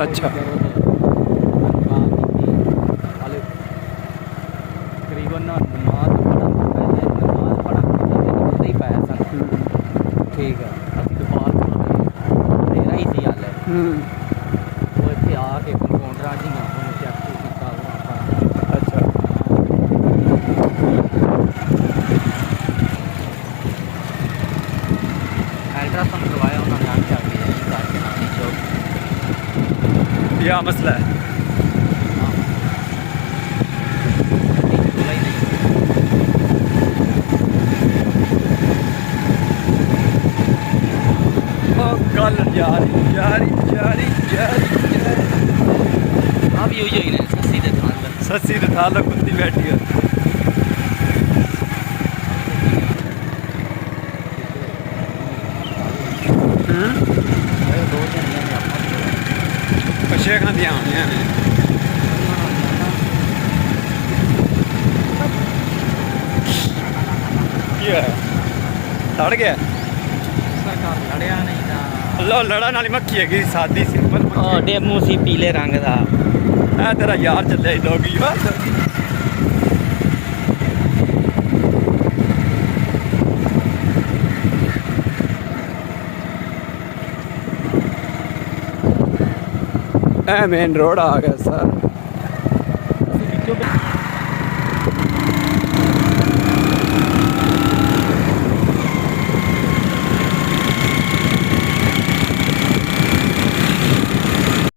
ਅੱਛਾ ਤਕਰੀਬਨ ਨਮਾਜ਼ ਪੜ੍ਹਨ ਹੀ ਪਾਇਆ ਸਨ। ਠੀਕ ਹੈ, ਅਸੀਂ ਦੁਕਾਨ ਮੇਰਾ ਹੀ ਸੀ ਹਾਲ ਉਹ ਇੱਥੇ ਆ ਕੇ ਕੰਪਾਊਂਡਰਾਂ ਦੀਆਂ ਉਹਨੇ ਚੈੱਕ ਕੀਤਾ ਆਪਾਂ ਅੱਛਾ ਅਲਟਰਾਸਾਊਂਡ ਕਰਵਾਇਆ ਉਹਨਾਂ ਨੇ ਆਖਿਆ ਕਿ ਇਹ ਕਰਕੇ ਨਾਨੀ ਚੌਕ क्या मसला है? गल जारी जारी जारी जारी आप यू ही ने सस्सी दे थान सस्सी दे थाल कुत्ती बैठी है शेखां दियां होनियां ने लड़ गया लड़िया नहीं था लो लड़न वाली मक्खी है सादी सिंपल डेमू सी पीले रंग का तेरा यार चले डोगी मेन रोड आ गया सर।